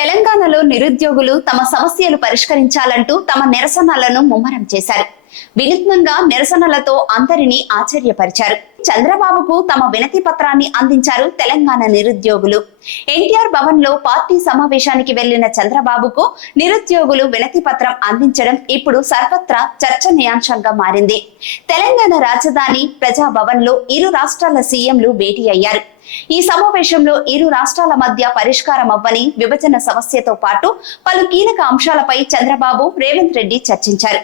తెలంగాణలో నిరుద్యోగులు తమ సమస్యలు పరిష్కరించాలంటూ తమ నిరసనలను ముమ్మరం చేశారు. వినూత్నంగా నిరసనలతో అందరినీ ఆశ్చర్యపరిచారు. చంద్రబాబుకు తమ వినతి పత్రాన్ని అందించారు తెలంగాణ నిరుద్యోగులు. ఎన్టీఆర్ భవన్ లో పార్టీ సమావేశానికి వెళ్లిన చంద్రబాబుకు నిరుద్యోగులు వినతి పత్రం అందించడం ఇప్పుడు సర్వత్రా చర్చనీయాంశంగా మారింది. తెలంగాణ రాజధాని ప్రజాభవన్ లో ఇరు రాష్ట్రాల సీఎంలు భేటీ అయ్యారు. ఈ సమావేశంలో ఇరు రాష్ట్రాల మధ్య పరిష్కారం అవ్వని విభజన సమస్యతో పాటు పలు కీలక అంశాలపై చంద్రబాబు, రేవంత్ రెడ్డి చర్చించారు.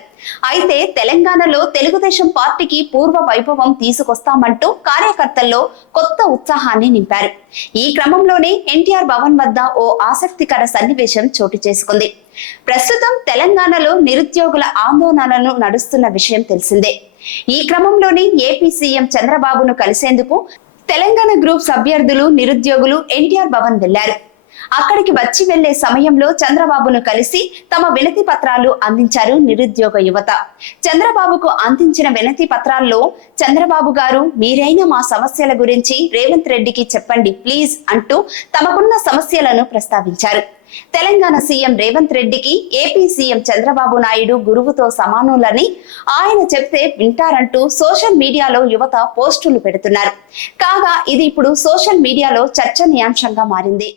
అయితే తెలంగాణలో తెలుగుదేశం పార్టీకి పూర్వ వైభవం తీసుకొస్తామంటూ కార్యకర్తల్లో కొత్త ఉత్సాహాన్ని నింపారు. ఈ క్రమంలోనే ఎన్టీఆర్ భవన్ వద్ద ఓ ఆసక్తికర సన్నివేశం చోటు చేసుకుంది. ప్రస్తుతం తెలంగాణలో నిరుద్యోగుల ఆందోళనలు నడుస్తున్న విషయం తెలిసిందే. ఈ క్రమంలోనే ఏపీ సీఎం చంద్రబాబును కలిసేందుకు తెలంగాణ గ్రూప్స్ అభ్యర్థులు, నిరుద్యోగులు ఎన్టీఆర్ భవన్ వెళ్లారు. అక్కడికి వచ్చి వెళ్లే సమయంలో చంద్రబాబును కలిసి తమ వినతి పత్రాలు అందించారు నిరుద్యోగ యువత. చంద్రబాబుకు అందించిన వినతి పత్రాల్లో చంద్రబాబు గారు, మీరైన మా సమస్యల గురించి రేవంత్ రెడ్డికి చెప్పండి ప్లీజ్ అంటూ తమకున్న సమస్యలను ప్రస్తావించారు. తెలంగాణ సీఎం రేవంత్ రెడ్డికి ఏపీ సీఎం చంద్రబాబు నాయుడు గురువుతో సమానులని ఆయన చెప్తే వింటారంటూ సోషల్ మీడియాలో యువత పోస్టులు పెడుతున్నారు. కాగా ఇది ఇప్పుడు సోషల్ మీడియాలో చర్చనీయాంశంగా మారింది.